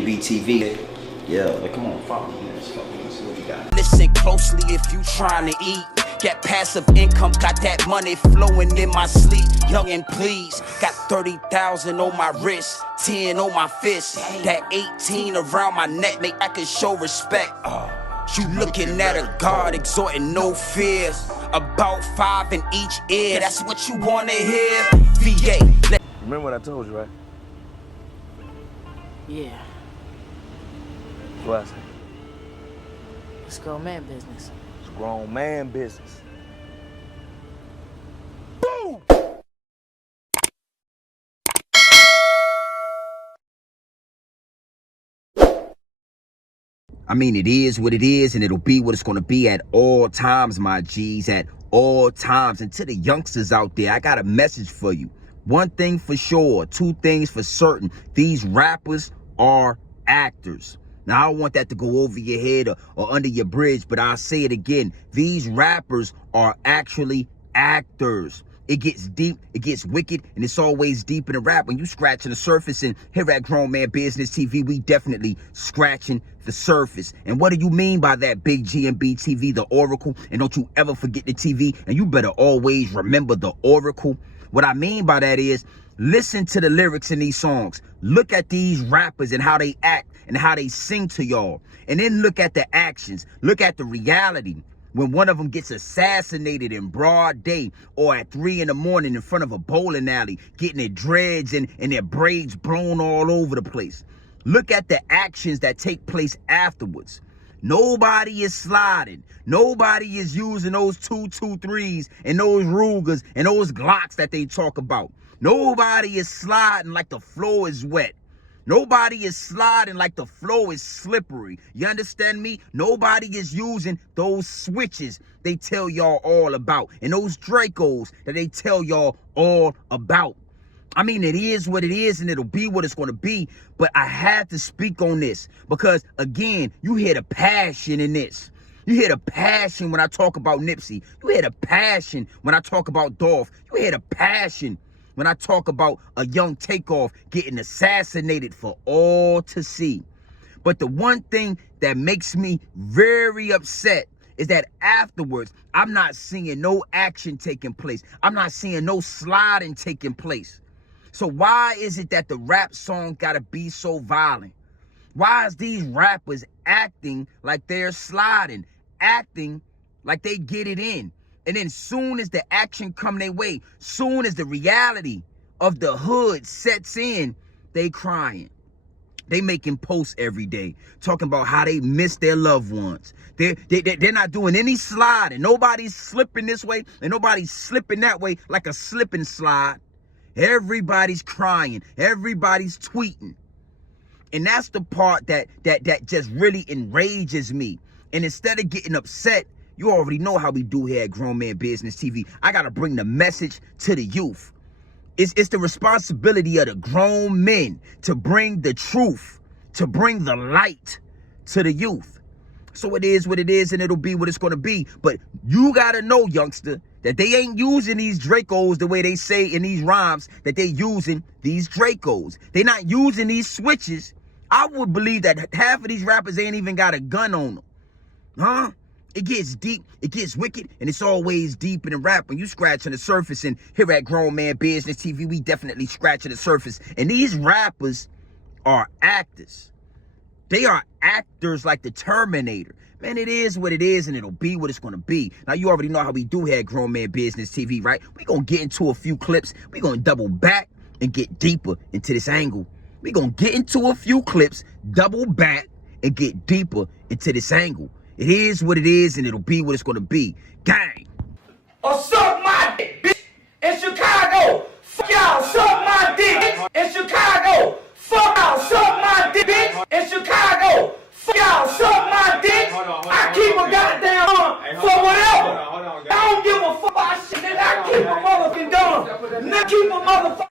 G&B TV. Yeah, like, come on, follow me. Let's see what we got. Listen closely if you trying to eat. Get passive income, got that money flowing in my sleep. Young and please, got 30,000 on my wrist, 10 on my fist. That 18 around my neck, make I can show respect. You looking at a God exhorting no fear. About 5 in each ear, that's what you wanna hear. VA. Remember what I told you, right? Yeah, What I say? it's grown man business. It's grown man business. Boom! I mean, it is what it is, and it'll be what it's gonna be at all times, my G's, at all times. And to the youngsters out there, I got a message for you. One thing for sure, two things for certain. These rappers are actors. Now, I don't want that to go over your head or under your bridge, but I'll say it again. These rappers are actually actors. It gets deep, it gets wicked, and it's always deep in the rap. When you scratching the surface, and here at Grown Man Business TV, we definitely scratching the surface. And what do you mean by that, Big G&B TV, the Oracle? And don't you ever forget the TV, and you better always remember the Oracle. What I mean by that is, listen to the lyrics in these songs. Look at these rappers and how they act and how they sing to y'all. And then look at the actions. Look at the reality. When one of them gets assassinated in broad day or at 3 in the morning in front of a bowling alley, getting their dreads and their braids blown all over the place. Look at the actions that take place afterwards. Nobody is sliding. Nobody is using those 223s and those Rugers and those Glocks that they talk about. Nobody is sliding like the floor is wet. Nobody is sliding like the floor is slippery. You understand me? Nobody is using those switches they tell y'all all about and those Dracos that they tell y'all all about. I mean, it is what it is, and it'll be what it's going to be. But I had to speak on this because, again, you hear the passion in this. You hear the passion when I talk about Nipsey. You hear the passion when I talk about Dolph. You hear the passion when I talk about a young Takeoff getting assassinated for all to see. But the one thing that makes me very upset is that afterwards, I'm not seeing no action taking place. I'm not seeing no sliding taking place. So why is it that the rap song gotta be so violent? Why is these rappers acting like they're sliding, acting like they get it in? And then soon as the action come their way, soon as the reality of the hood sets in, they crying. They making posts every day talking about how they miss their loved ones. They're not doing any sliding. Nobody's slipping this way and nobody's slipping that way like a slip and slide. Everybody's crying. Everybody's tweeting. And that's the part that just really enrages me. And instead of getting upset, you already know how we do here at Grown Man Business TV. I got to bring the message to the youth. It's the responsibility of the grown men to bring the truth, to bring the light to the youth. So it is what it is, and it'll be what it's going to be. But you got to know, youngster, that they ain't using these Dracos the way they say in these rhymes that they using these Dracos. They not using these switches. I would believe that half of these rappers ain't even got a gun on them. Huh? It gets deep, it gets wicked, and it's always deep in the rap when you scratching the surface. And here at Grown Man Business TV, we definitely scratching the surface. And these rappers are actors. They are actors like the Terminator. Man, it is what it is, and it'll be what it's going to be. Now, you already know how we do here at Grown Man Business TV, right? We're going to get into a few clips. We're going to double back and get deeper into this angle. We're going to get into a few clips, double back, and get deeper into this angle. It is what it is, and it'll be what it's going to be. Gang. Or suck my dick, bitch, in Chicago. Fuck y'all, suck my dick, bitch, in Chicago. Fuck y'all, suck my dick, bitch, in Chicago. Fuck y'all, suck my dick. I keep a goddamn arm for whatever. I don't give a fuck about shit, nigga. I keep a motherfucking gun. Nigga, keep a motherfucking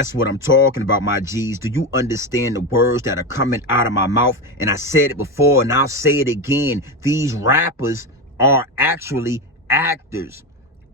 That's what I'm talking about, my G's. Do you understand the words that are coming out of my mouth? And I said it before and I'll say it again. These rappers are actually actors.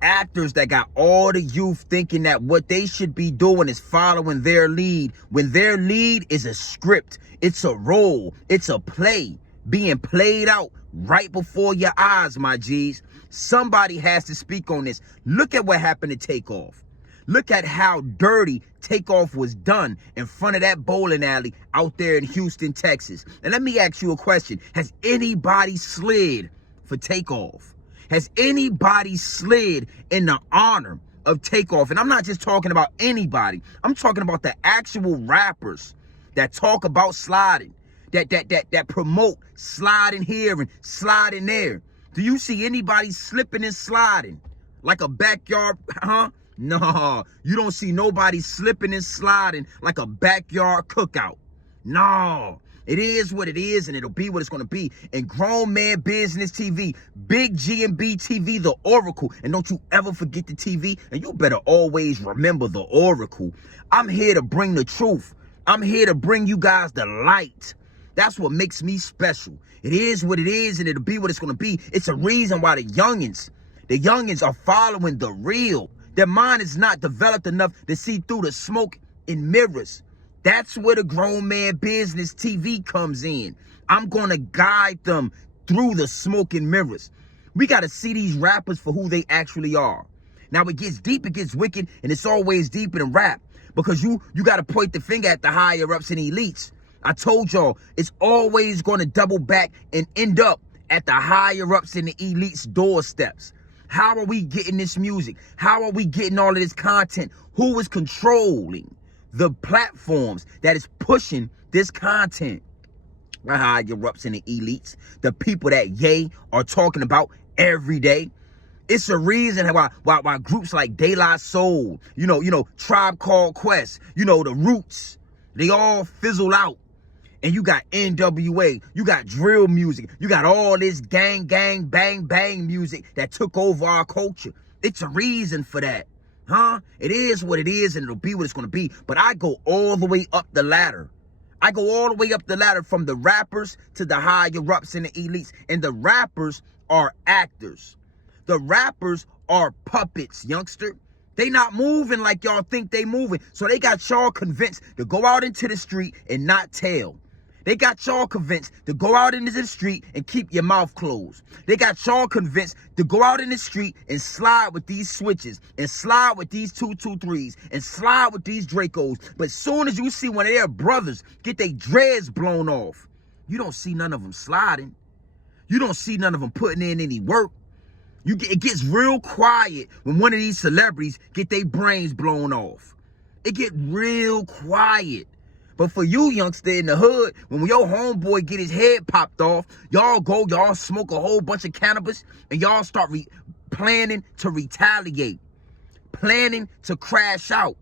Actors that got all the youth thinking that what they should be doing is following their lead, when their lead is a script. It's a role. It's a play being played out right before your eyes, my G's. Somebody has to speak on this. Look at what happened to Takeoff. Look at how dirty Takeoff was done in front of that bowling alley out there in Houston, Texas. And let me ask you a question. Has anybody slid for Takeoff? Has anybody slid in the honor of Takeoff? And I'm not just talking about anybody. I'm talking about the actual rappers that talk about sliding, that promote sliding here and sliding there. Do you see anybody slipping and sliding like a backyard, huh? No, you don't see nobody slipping and sliding like a backyard cookout. No, it is what it is and it'll be what it's going to be. And Grown Man Business TV, Big G&B TV, the Oracle. And don't you ever forget the TV. And you better always remember the Oracle. I'm here to bring the truth. I'm here to bring you guys the light. That's what makes me special. It is what it is and it'll be what it's going to be. It's a reason why the youngins are following the real. Their mind is not developed enough to see through the smoke and mirrors. That's where the Grown Man Business TV comes in. I'm going to guide them through the smoke and mirrors. We got to see these rappers for who they actually are. Now, it gets deep, it gets wicked, and it's always deeper than rap because you got to point the finger at the higher-ups and elites. I told y'all, it's always going to double back and end up at the higher-ups and the elites' doorsteps. How are we getting this music? How are we getting all of this content? Who is controlling the platforms that is pushing this content? The higher-ups and the elites, the people that Ye are talking about every day. It's a reason why groups like De La Soul, you know, Tribe Called Quest, the Roots, they all fizzle out. And you got NWA, you got drill music, you got all this gang, bang, bang music that took over our culture. It's a reason for that, huh? It is what it is and it'll be what it's going to be. But I go all the way up the ladder. I go all the way up the ladder from the rappers to the higher-ups and the elites. And the rappers are actors. The rappers are puppets, youngster. They not moving like y'all think they moving. So they got y'all convinced to go out into the street and not tell. They got y'all convinced to go out into the street and keep your mouth closed. They got y'all convinced to go out in the street and slide with these switches and slide with these 223s and slide with these Dracos. But as soon as you see one of their brothers get their dreads blown off, you don't see none of them sliding. You don't see none of them putting in any work. It gets real quiet when one of these celebrities get their brains blown off. It get real quiet. But for you, youngster, in the hood, when your homeboy get his head popped off, y'all smoke a whole bunch of cannabis, and y'all start planning to retaliate, planning to crash out,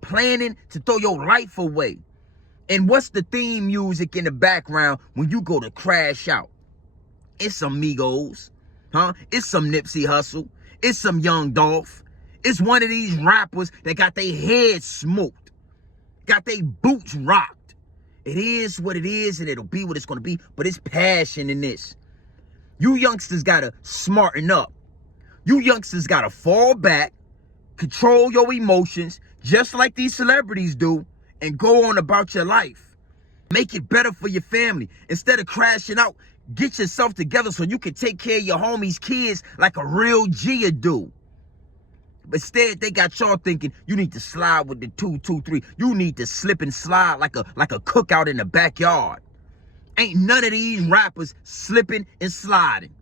planning to throw your life away. And what's the theme music in the background when you go to crash out? It's some Migos, huh? It's some Nipsey Hussle. It's some Young Dolph. It's one of these rappers that got their heads smoked. Got they boots rocked. It is what it is and it'll be what it's going to be. But it's passion in this. You youngsters got to smarten up. You youngsters got to fall back, control your emotions, just like these celebrities do, and go on about your life. Make it better for your family. Instead of crashing out, get yourself together so you can take care of your homies' kids like a real G do. But instead, they got y'all thinking you need to slide with the 223. You need to slip and slide like a cookout in the backyard. Ain't none of these rappers slipping and sliding.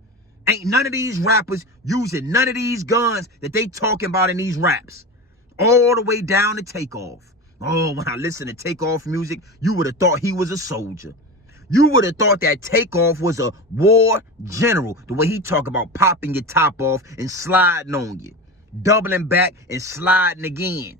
Ain't none of these rappers using none of these guns that they talking about in these raps. All the way down to Takeoff. Oh, when I listen to Takeoff music, you would have thought he was a soldier. You would have thought that Takeoff was a war general, the way he talk about popping your top off and sliding on you. Doubling back and sliding again.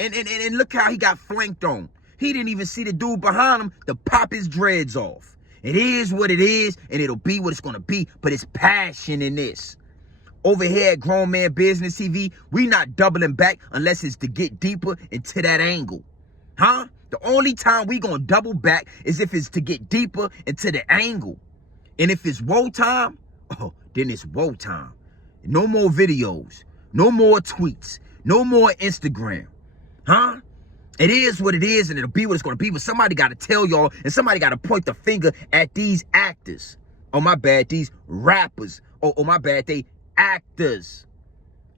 And look how he got flanked on. He didn't even see the dude behind him to pop his dreads off. It is what it is, and it'll be what it's going to be. But it's passion in this. Over here at Grown Man Business TV, we not doubling back unless it's to get deeper into that angle. Huh? The only time we gonna double back is if it's to get deeper into the angle. And if it's woe time, oh, then it's woe time. No more videos, no more tweets, no more Instagram. Huh? It is what it is, and it'll be what it's gonna be, but somebody gotta tell y'all, and somebody gotta point the finger at these actors. Oh, my bad, these rappers. Oh, my bad, they actors.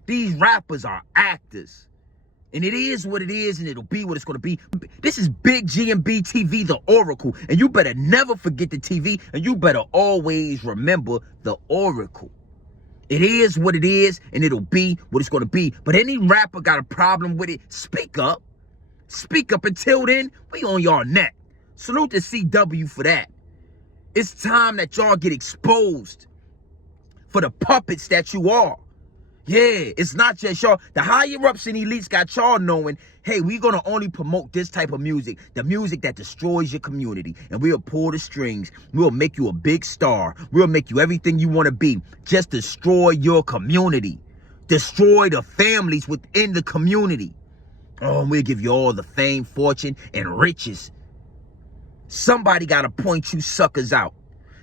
These rappers are actors. And it is what it is, and it'll be what it's gonna be. This is Big G&B TV, the Oracle. And you better never forget the TV, and you better always remember the Oracle. It is what it is, and it'll be what it's gonna be. But any rapper got a problem with it, speak up. Speak up. Until then, we on y'all neck. Salute to CW for that. It's time that y'all get exposed for the puppets that you are. Yeah, it's not just y'all. The higher ups and elites got y'all knowing, hey, we're going to only promote this type of music, the music that destroys your community. And we'll pull the strings. We'll make you a big star. We'll make you everything you want to be. Just destroy your community. Destroy the families within the community. Oh, and we'll give you all the fame, fortune, and riches. Somebody got to point you suckers out.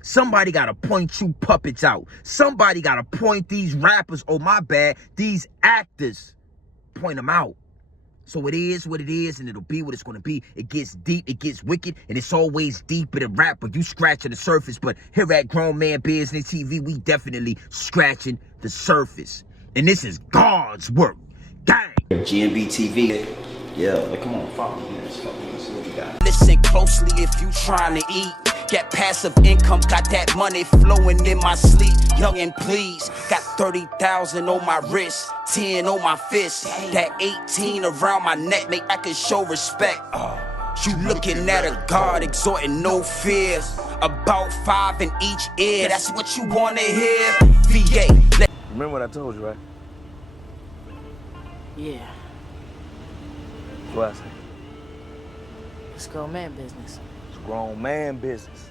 Somebody got to point you puppets out. Somebody got to point these rappers, oh my bad, these actors, point them out. So it is what it is, and it'll be what it's going to be. It gets deep, it gets wicked, and it's always deeper than rap, but you scratching the surface. But here at Grown Man Business TV, we definitely scratching the surface. And this is God's work. Gang. G&B TV. Yeah, like, come on, follow me. Let's see what we got. Listen closely if you trying to eat. Get passive income, got that money flowing in my sleep. Young and please, got 30,000 on my wrist, 10 on my fist. That 18 around my neck, make I can show respect. You looking at a God exhorting no fear. About 5 in each ear, that's what you wanna hear. VA. Remember what I told you, right? Yeah, What I say? it's grown man business. It's grown man business.